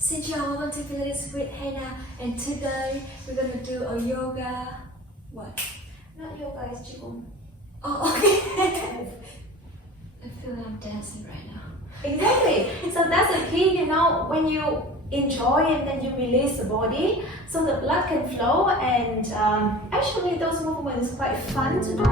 Xin chào, welcome to Pilates with Hannah, and today we're gonna do a yoga. What? Not yoga, it's Qigong. Oh, okay. I feel like I'm dancing right now. Exactly. So that's the key, when you enjoy and then you release the body, so the blood can flow, and actually those movements are quite fun to do.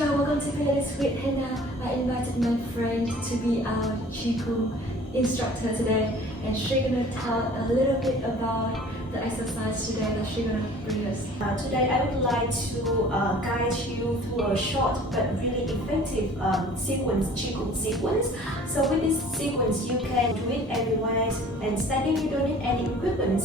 Welcome to Pilates with Hannah. I invited my friend to be our Qigong instructor today, and she's gonna tell a little bit about the exercise today that she's gonna bring us. Today I would like to guide you through a short but really effective Qigong sequence. So with this sequence you can do it anywhere, and standing you don't need any equipment,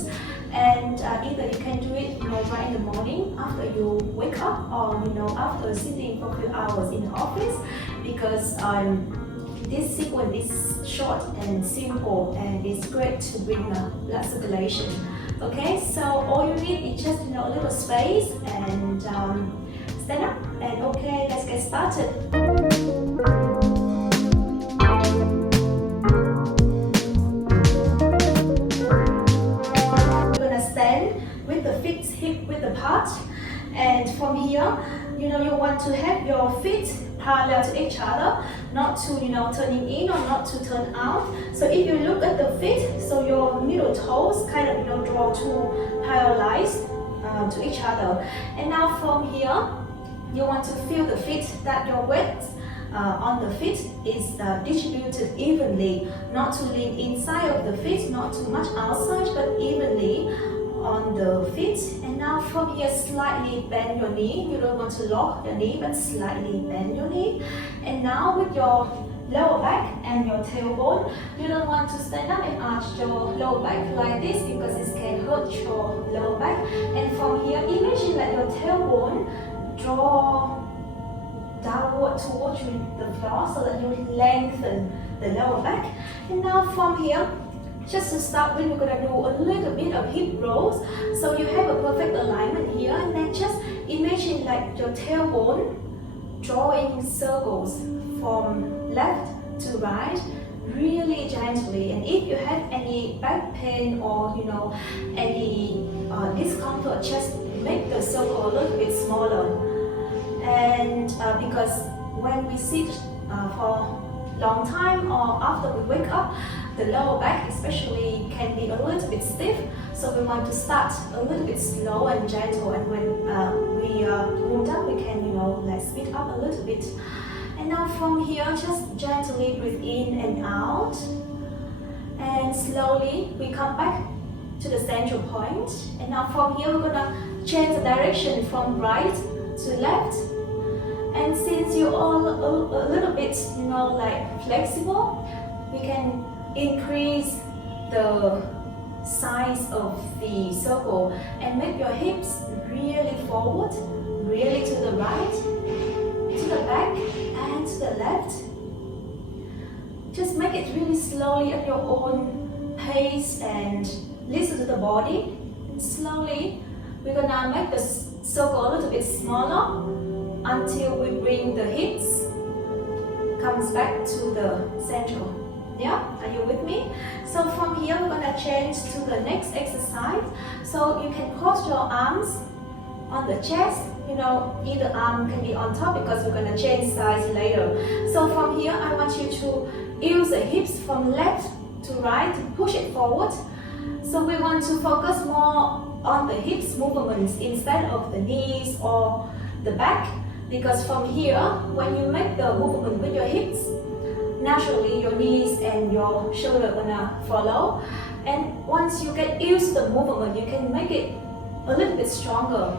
and either you can do it right in the morning after you wake up, or after sitting for a few hours in the office, because this sequence is short and simple, and it's great to bring blood circulation. Okay, so all you need is just a little space, and stand up, and okay, let's get started. We're gonna stand with the feet hip width apart, and from here, you want to have your feet parallel to each other, not to turning in or not to turn out. So if you look at the feet, so your middle toes kind of draw to parallel to each other. And now from here, you want to feel the feet, that your weight on the feet is distributed evenly, not to lean inside of the feet, not too much outside, but evenly on the feet. And now from here, slightly bend your knee. You don't want to lock your knee, but slightly bend your knee. And now with your lower back and your tailbone, you don't want to stand up and arch your lower back like this, because it can hurt your lower back. And from here, imagine that your tailbone draw downward towards the floor, so that you lengthen the lower back. And now from here, just to start with, we're going to do a little bit of hip rolls. So you have a perfect alignment here, and then just imagine like your tailbone drawing circles from left to right, really gently. And if you have any back pain or any discomfort, just make the circle a little bit smaller. And because when we sit for long time, or after we wake up, the lower back especially can be a little bit stiff, so we want to start a little bit slow and gentle, and when we warm up, we can let's speed up a little bit. And now from here, just gently breathe in and out, and slowly we come back to the central point. And now from here, we're gonna change the direction from right to left. And since you're all a little bit, flexible, we can increase the size of the circle and make your hips really forward, really to the right, to the back, and to the left. Just make it really slowly at your own pace, and listen to the body. And slowly, we're gonna make the circle a little bit smaller, until we bring the hips comes back to the central. Yeah, are you with me? So from here, we're gonna change to the next exercise. So you can cross your arms on the chest. Either arm can be on top, because we're gonna change size later. So from here, I want you to use the hips from left to right to push it forward. So we want to focus more on the hips movements instead of the knees or the back. Because from here, when you make the movement with your hips, naturally your knees and your shoulder gonna follow. And once you get used to the movement, you can make it a little bit stronger.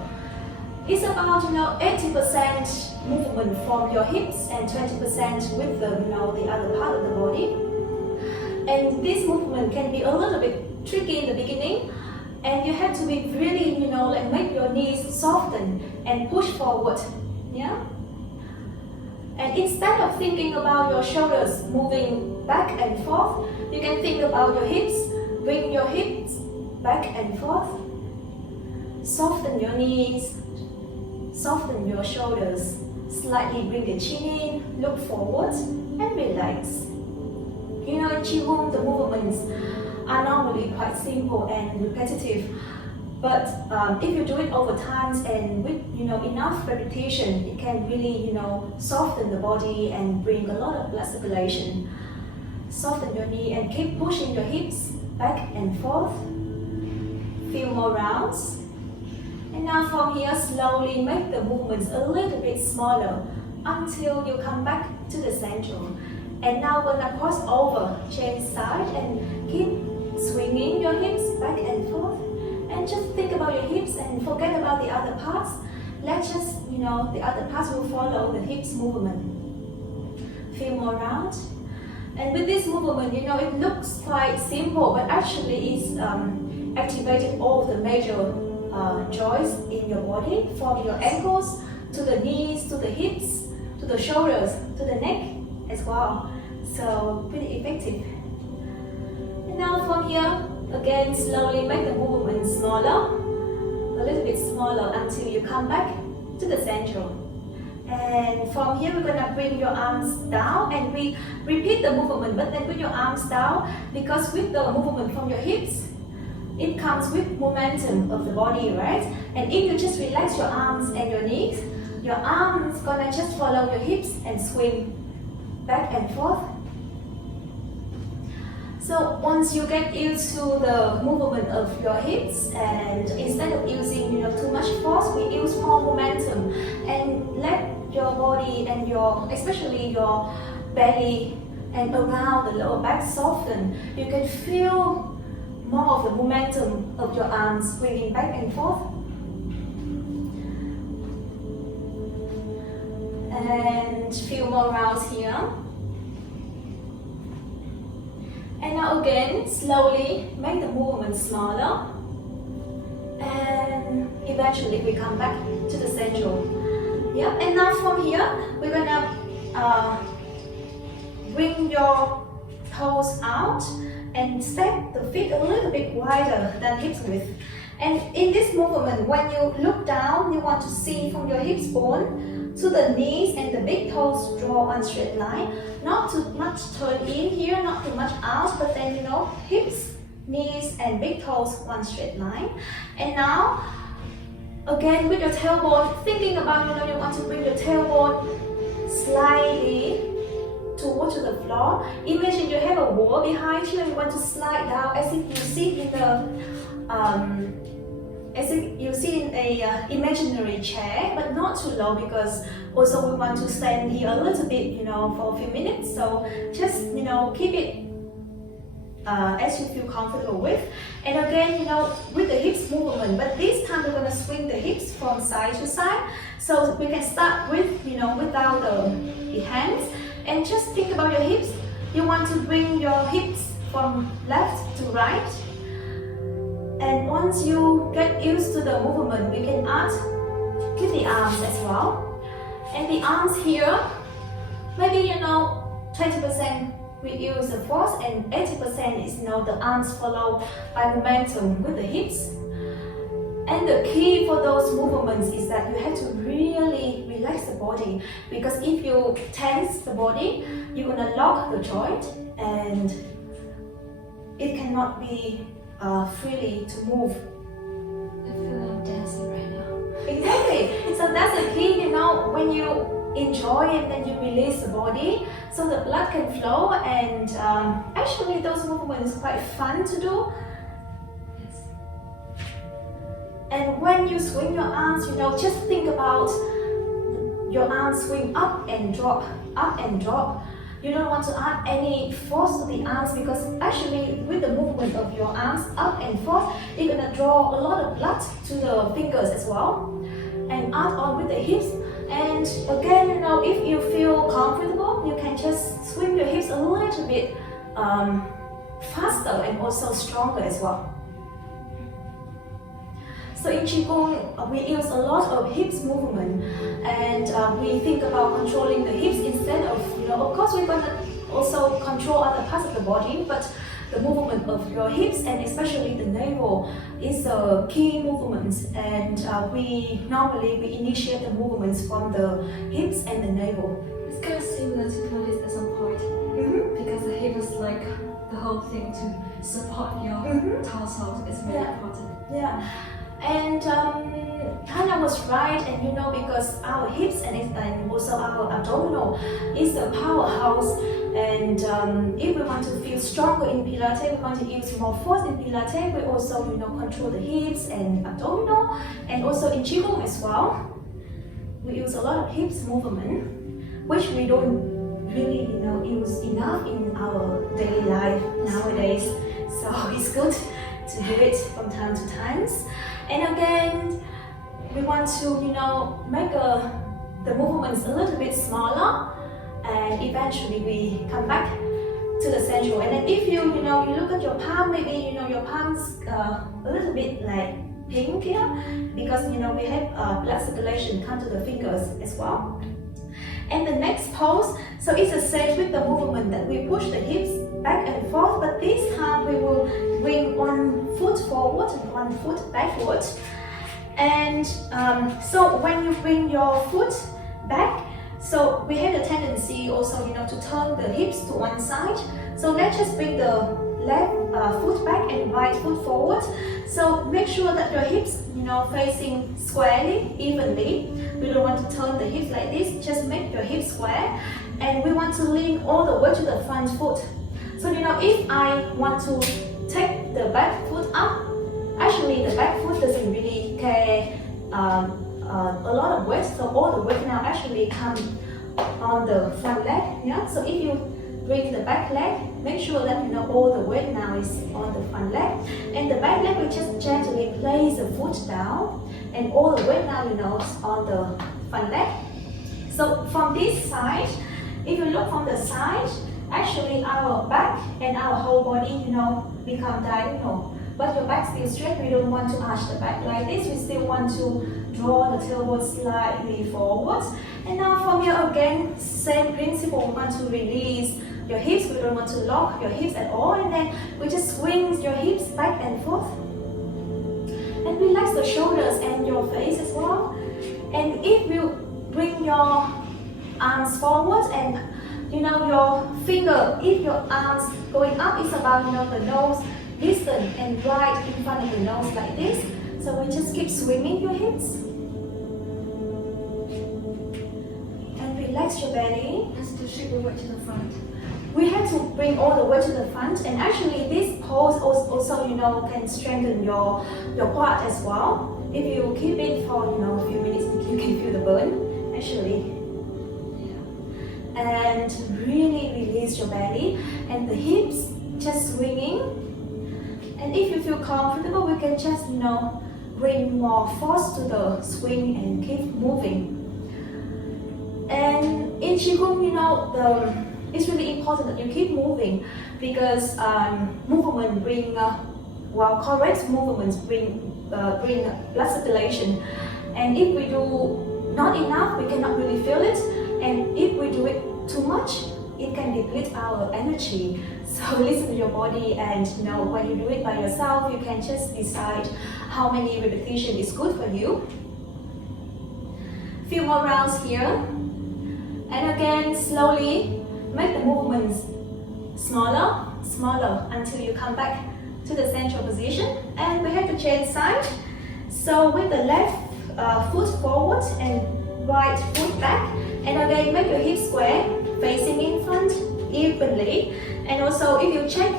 It's about 80% movement from your hips and 20% with the the other part of the body. And this movement can be a little bit tricky in the beginning, and you have to be really make your knees soften and push forward. Yeah? And instead of thinking about your shoulders moving back and forth, you can think about your hips. Bring your hips back and forth. Soften your knees, soften your shoulders, Slightly bring the chin in, look forward and relax. You know, in Qigong, the movements are normally quite simple and repetitive. But if you do it over time and with enough repetition, it can really soften the body and bring a lot of blood circulation. Soften your knee and keep pushing your hips back and forth. Few more rounds. And now from here, slowly make the movements a little bit smaller until you come back to the center. And now we're gonna cross over, change side and keep swinging your hips back and forth. And just think about your hips and forget about the other parts. Let's just, the other parts will follow the hips movement. Few more rounds. And with this movement, it looks quite simple, but actually it's activated all the major joints in your body, from your ankles to the knees, to the hips, to the shoulders, to the neck as well. So pretty effective. And now from here, again, slowly make the movement smaller, a little bit smaller until you come back to the center. And from here, we're gonna bring your arms down and we repeat the movement, but then put your arms down because with the movement from your hips, it comes with momentum of the body, right? And if you just relax your arms and your knees, your arms gonna just follow your hips and swing back and forth. So once you get used to the movement of your hips, and instead of using too much force, we use more momentum and let your body and especially your belly and around the lower back soften. You can feel more of the momentum of your arms swinging back and forth. And few more rounds here. And now again, slowly make the movement smaller. And eventually we come back to the center. Yeah, and now from here, we're gonna bring your toes out and step the feet a little bit wider than hips width. And in this movement, when you look down, you want to see from your hips bone to the knees and the big toes draw one straight line. Not too much turn in here, not too much out, but then hips, knees and big toes one straight line. And now, again with your tailbone, thinking about you want to bring your tailbone slightly towards the floor. Imagine you have a wall behind you and you want to slide down as if you sit in a imaginary chair, but not too low because also we want to stand here a little bit, for a few minutes. So just keep it as you feel comfortable with. And again, with the hips movement, but this time we're going to swing the hips from side to side. So we can start with, without the hands. And just think about your hips. You want to bring your hips from left to right. And once you get used to the movement, we can add with the arms as well. And the arms here, maybe 20% we use the force and 80% is the arms follow by momentum with the hips. And the key for those movements is that you have to really relax the body, because if you tense the body, you're gonna lock the joint and it cannot be freely to move. I feel like I'm dancing right now. Exactly. So that's the key, when you enjoy and then you release the body so the blood can flow, and actually those movements are quite fun to do. Yes. And when you swing your arms, just think about your arms swing up and drop, up and drop. You don't want to add any force to the arms, because actually with the movement of your arms up and forth, you're gonna draw a lot of blood to the fingers as well. And add on with the hips. And again, if you feel comfortable, you can just swing your hips a little bit faster and also stronger as well. So in Qigong, we use a lot of hips movement, and we think about controlling the hips instead of, of course we're going to also control other parts of the body, but the movement of your hips, and especially the navel is a key movement. And we initiate the movements from the hips and the navel. It's kind of similar to Pilates at some point, because the hip is like the whole thing to support your torso. It's really important. Yeah, and Hannah was right, and because our hips and also our abdominal is a powerhouse, and if we want to feel stronger in Pilates, we want to use more force in Pilates, we also control the hips and abdominal, and also in Qigong as well. We use a lot of hips movement, which we don't really use enough in our daily life nowadays. So it's good to do it from time to time. And again, we want to make the movements a little bit smaller, and eventually we come back to the central. And then if you look at your palm, maybe your palms a little bit like pink here, because we have blood circulation come to the fingers as well. And the next pose, so it's the same with the movement that we push the hips back and forth, but this time we will bring one foot forward and one foot backward. And so when you bring your foot back, so we have the tendency also to turn the hips to one side. So let's just bring the left foot back and right foot forward. So make sure that your hips facing squarely, evenly. We don't want to turn the hips like this, just make your hips square. And we want to lean all the way to the front foot. So if I want to take the back foot up, actually the back foot doesn't really carry a lot of weight, so all the weight now actually comes on the front leg. Yeah. So if you bring the back leg, make sure that all the weight now is on the front leg, and the back leg we just gently place the foot down, and all the weight now is on the front leg. So from this side, if you look from the side, actually our back and our whole body become diagonal. But your back still straight, we don't want to arch the back like this, we still want to draw the tailbone slightly forward. And now from here again, same principle, we want to release your hips, we don't want to lock your hips at all, and then we just swing your hips back and forth. And relax the shoulders and your face as well. And if you bring your arms forward and your finger, if your arms going up is about the nose distance and right in front of the nose like this. So we just keep swinging your hips. And relax your belly. Let's do shift the weight to the front. We have to bring all the way to the front, and actually this pose also can strengthen your quad as well. If you keep it for a few minutes, you can feel the burn actually. And really release your belly and the hips, just swinging. And if you feel comfortable, we can just bring more force to the swing and keep moving. And in Qigong, it's really important that you keep moving, because movement bring correct movements bring blood circulation. And if we do not enough, we cannot really feel it. And if we do it too much, it can deplete our energy. So listen to your body, and when you do it by yourself, you can just decide how many repetitions is good for you. Few more rounds here. And again, slowly make the movements smaller, smaller until you come back to the central position. And we have to change side. So with the left foot forward and right foot back. And again, make your hips square, facing in front evenly. And also, if you check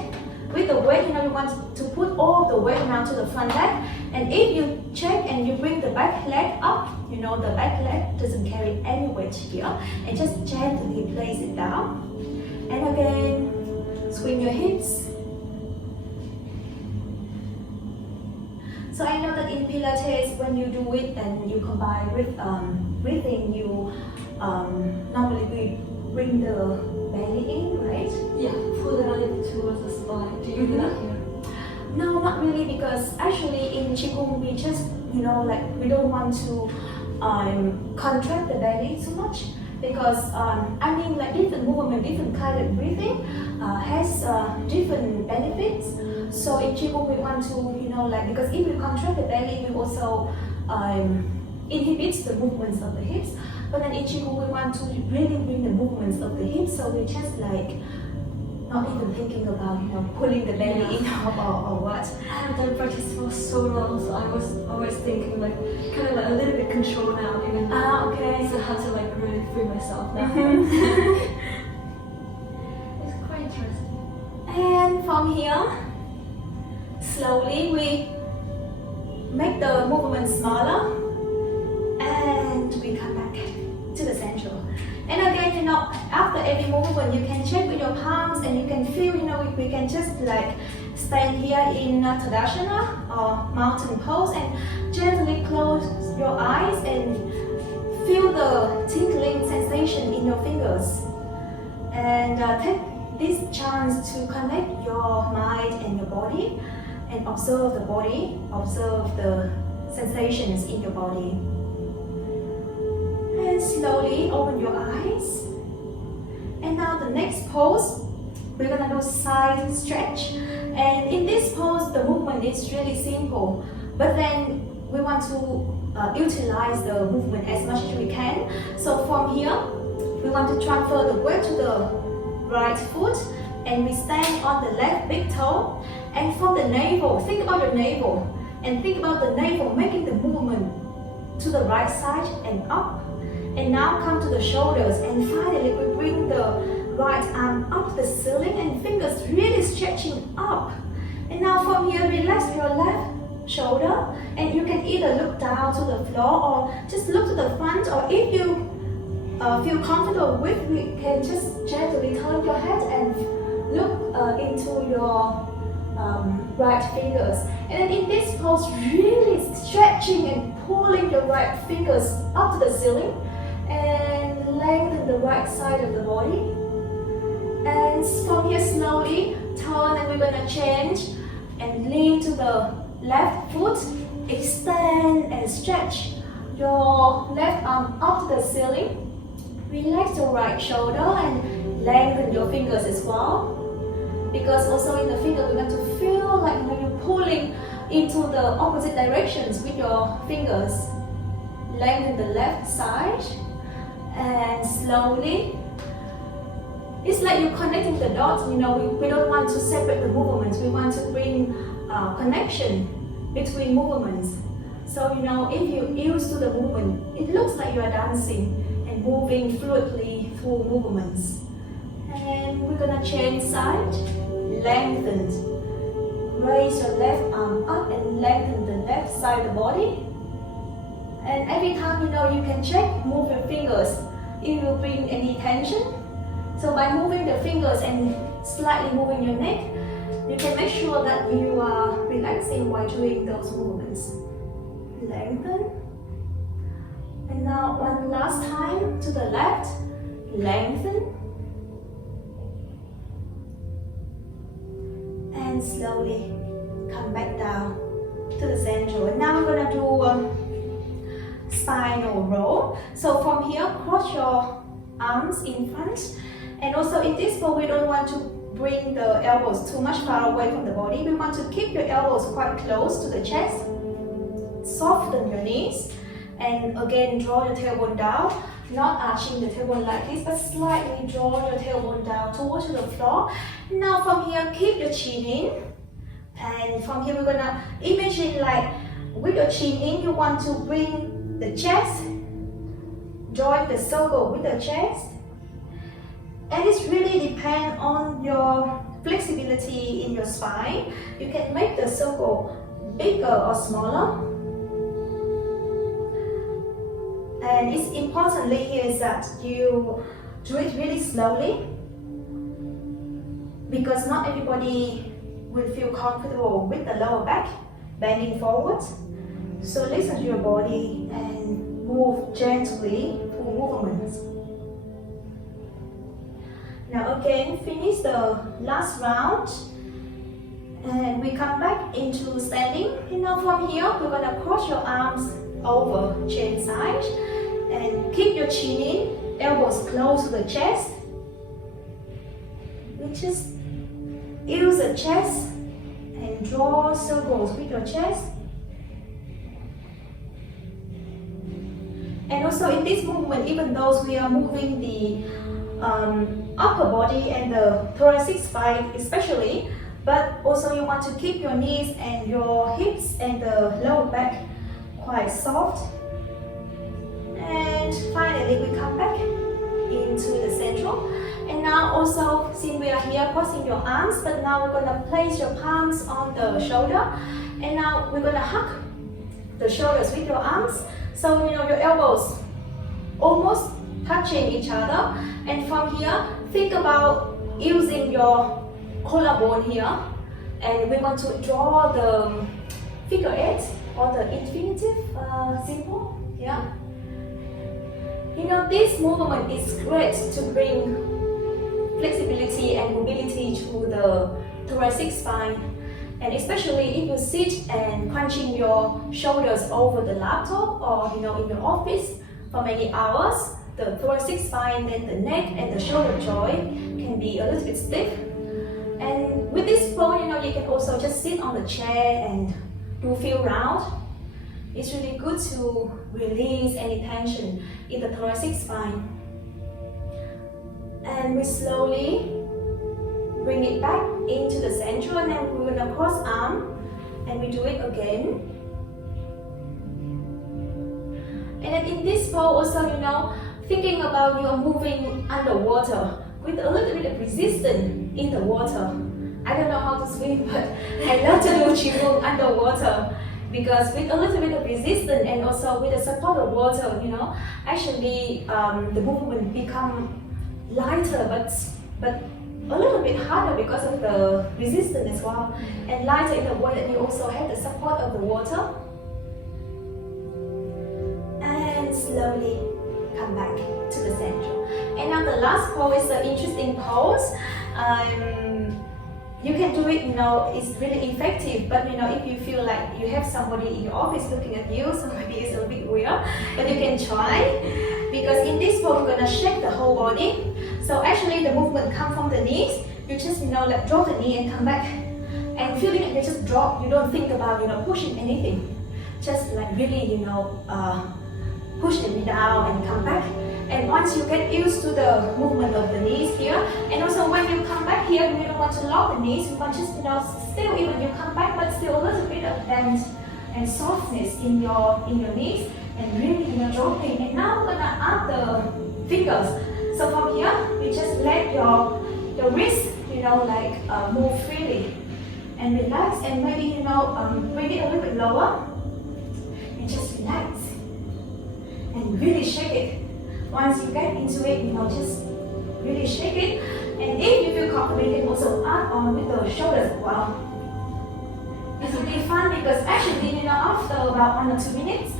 with the weight, you want to put all the weight now to the front leg. And if you check and you bring the back leg up, the back leg doesn't carry any weight here. And just gently place it down. And again, swing your hips. So I know that in Pilates, when you do it and you combine with breathing, you normally bring the belly in, right? Yeah, pull the belly towards the spine. Do you do that here? No, not really, because actually in Qigong we just, we don't want to contract the belly too much. because I mean like different movement, different kind of breathing has different benefits. So in Qigong we want to, you know, like, because if we contract the belly, we also inhibits the movements of the hips. But then in Qigong we want to really bring the movements of the hips, so we just like not even thinking about, you know, pulling the belly in or what. I have done practice for so long, so I was always thinking like kind of like a little bit control now, even Okay. so how to like really free myself now. It's quite interesting. And from here, slowly we make the movement smaller and we come back to the center. And again, you know, after every movement, you can check with your palms and you can feel, you know, we can just like stand here in Tadasana or mountain pose and gently close your eyes and feel the tingling sensation in your fingers. And take this chance to connect your mind and your body and observe the body, observe the sensations in your body. And slowly open your eyes. And now the next pose, we're gonna do side stretch. And in this pose, the movement is really simple, but then we want to utilize the movement as much as we can. So from here, we want to transfer the weight to the right foot, and we stand on the left big toe. And from the navel, think about your navel, and think about the navel making the movement to the right side and up. And now come to the shoulders, and finally we bring the right arm up the ceiling and fingers really stretching up. And now from here, relax your left shoulder, and you can either look down to the floor or just look to the front, or if you feel comfortable with, we can just gently turn your head and look into your right fingers. And then in this pose, really stretching and pulling your right fingers up to the ceiling and lengthen the right side of the body. And from here, slowly turn, and we're gonna change and lean to the left foot, extend and stretch your left arm up to the ceiling. Relax your right shoulder and lengthen your fingers as well, because also in the finger we want to feel like when you're pulling into the opposite directions with your fingers. Lengthen the left side and slowly. It's like you're connecting the dots, you know, we don't want to separate the movements, we want to bring connection between movements. So, you know, if you're used to the movement, it looks like you are dancing and moving fluidly through movements. And we're gonna change side, lengthen. Raise your left arm up and lengthen the left side of the body. And every time, you know, you can check, move your fingers if you bring any tension. So by moving the fingers and slightly moving your neck, you can make sure that you are relaxing while doing those movements. Lengthen. And now one last time to the left, lengthen. And slowly come back down to the center. And now we're gonna do spinal roll. So from here, cross your arms in front. And also in this pose, we don't want to bring the elbows too much far away from the body. We want to keep your elbows quite close to the chest. Soften your knees. And again, draw your tailbone down. Not arching the tailbone like this, but slightly draw your tailbone down towards the floor. Now from here, keep your chin in. And from here, we're gonna imagine like with your chin in, you want to bring the chest, join the circle with the chest. And it's really depends on your flexibility in your spine. You can make the circle bigger or smaller. And it's importantly here is that you do it really slowly, because not everybody will feel comfortable with the lower back bending forward. So listen to your body and move gently through movements. Now again, finish the last round. And we come back into standing. And now from here, we're gonna cross your arms over, chain side. And keep your chin in. elbows close to the chest. We just use the chest and draw circles with your chest. And also in this movement, even though we are moving the upper body and the thoracic spine especially, but also you want to keep your knees and your hips and the lower back quite soft. And finally we come back into the central. And now also, since we are here crossing your arms, but now we're gonna place your palms on the shoulder. And now we're gonna hug the shoulders with your arms. So you know your elbows almost touching each other. And from here, think about using your collarbone here. And we're going to draw the figure 8 or the infinitive symbol. Yeah. You know, this movement is great to bring flexibility and mobility to the thoracic spine. And especially if you sit and crunching your shoulders over the laptop or you know in your office for many hours, the thoracic spine, then the neck and the shoulder joint can be a little bit stiff. And with this pose, you know, you can also just sit on the chair and do few rounds. It's really good to release any tension in the thoracic spine. And we slowly bring it back into the center, and then we're gonna cross arm and we do it again. And then in this pose also, you know, thinking about you are moving underwater with a little bit of resistance in the water. I don't know how to swim, but I love to do Qigong underwater because with a little bit of resistance and also with the support of water, you know, actually the movement become lighter, but a little bit harder because of the resistance as well, and lighter in the way that you also have the support of the water. And slowly come back to the center. And now the last pose is an interesting pose. You can do it, you know, it's really effective, but you know, if you feel like you have somebody in your office looking at you, so maybe it's a bit weird, but you can try. Because in this pose, we're gonna shake the whole body. So actually the movement comes from the knees. You just, you know, like drop the knee and come back. And feeling like you just drop, you don't think about, you know, pushing anything. Just like really, you know, push the knee down and come back. And once you get used to the movement of the knees here, and also when you come back here, you don't want to lock the knees, you want just, you know, still even you come back, but still a little bit of bend and softness in your knees, and really, you know, dropping. And now we're gonna add the fingers. So from here, you just let your wrist, you know, like move freely and relax, and maybe, you know, bring it a little bit lower and just relax and really shake it. Once you get into it, you know, just really shake it. And if you feel comfortable, you can also add on with the shoulders as well. It's really fun because actually, you know, after about 1 or 2 minutes,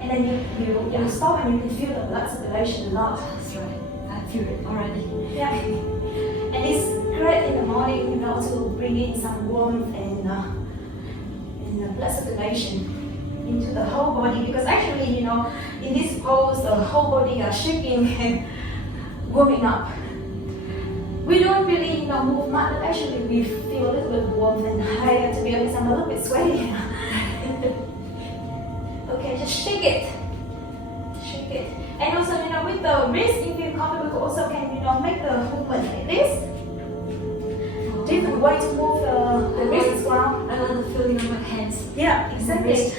and then you stop and you can feel the blood circulation a lot. That's right. I feel it already. Yeah. And it's great in the morning, you know, to bring in some warmth and blood circulation into the whole body, because actually, you know, in this pose, the whole body are shaking and warming up. We don't really, you know, move much, but actually we feel a little bit warm and high. To be honest, I'm a little bit sweaty. Okay, just shake it. Shake it. And also, you know, with the wrist, if you're comfortable, you also can, you know, make the movement like this. Different way to move the wrist as well. I love the feeling of my hands. Yeah, exactly.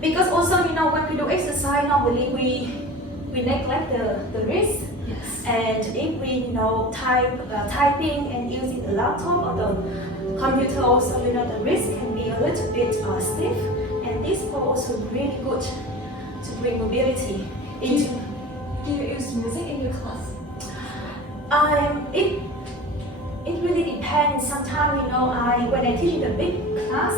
Because also, you know, when we do exercise, normally we neglect the wrist. Yes. And if we, you know, typing and using the laptop or the computer, also, you know, the wrist can be a little bit stiff. And this pose is really good to bring mobility into. Do you use music in your class? It really depends. Sometimes, you know, when I teach in a big class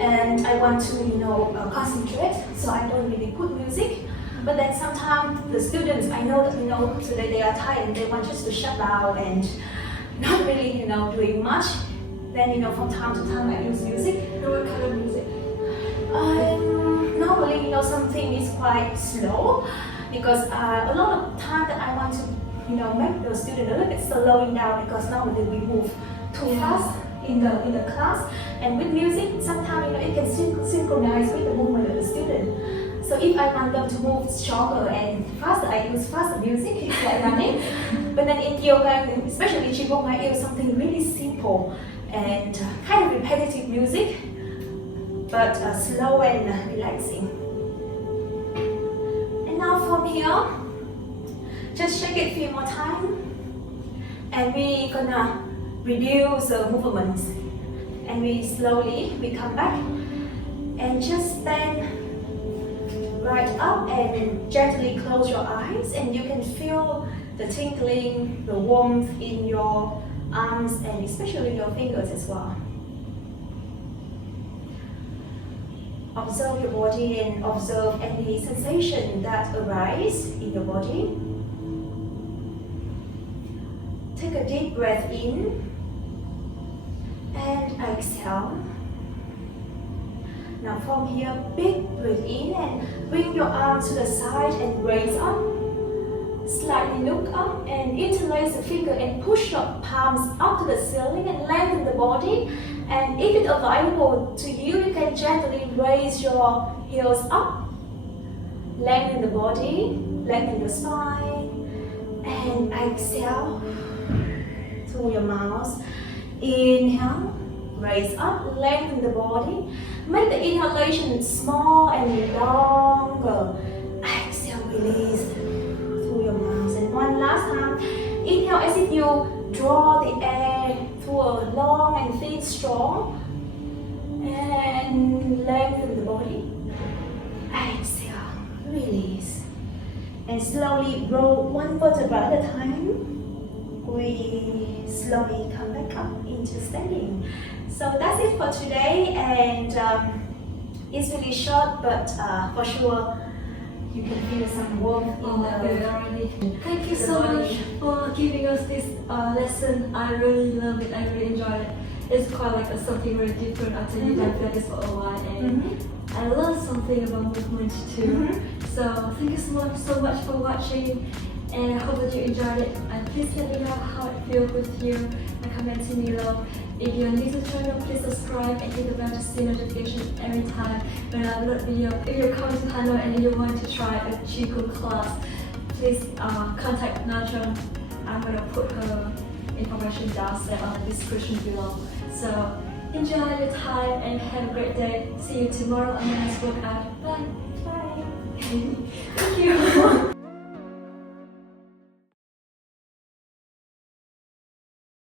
and I want to, you know, concentrate, so I don't really put music. But then sometimes the students, I know that, you know, today they are tired and they want just to shut down and not really, you know, doing much. Then, you know, from time to time I use music. What kind of music? Normally, you know, something is quite slow, because a lot of time that I want to make the student a little bit slowing down, because normally we move too fast in the class, and with music sometimes it can synchronize with the movement of the student. So if I want them to move stronger and faster, I use faster music, it's like running. But then in yoga, especially Qigong, I use something really simple and kind of repetitive music, but slow and relaxing. And now from here, just shake it a few more times, and we're gonna reduce the movements. And we come back and just stand right up and gently close your eyes, and you can feel the tingling, the warmth in your arms and especially your fingers as well. Observe your body and observe any sensation that arises in your body. Take a deep breath in and exhale. Now from here, big breath in and bring your arms to the side and raise up. Slightly look up and interlace the finger and push your palms up to the ceiling and lengthen the body. And if it's available to you, you can gently raise your heels up. Lengthen the body, lengthen your spine, and exhale through your mouth. Inhale, raise up, lengthen the body. Make the inhalation small and longer. Exhale, release through your mouth. And one last time, inhale as if you draw the air through a long and thin straw. And lengthen the body. Exhale, release. And slowly roll one vertebra at a time. We slowly come back up into standing. So that's it for today, and it's really short, but for sure you can feel some warmth in the already. Thank you so much for giving us this lesson. I really love it. I really enjoyed it. It's quite like something very different after you done Pilates for a while, and I learned something about movement too. So thank you so much for watching. And I hope that you enjoyed it. And please let me know how it feels with you and comment to me below. If you're new to the channel, please subscribe and hit the bell to see notifications every time when I upload video. If you're coming to Hanoi and you want to try a Qigong class, please contact Nga Tran. I'm gonna put her information downstairs on the description below. So enjoy your time and have a great day. See you tomorrow on the next workout. Bye. Bye. Thank you.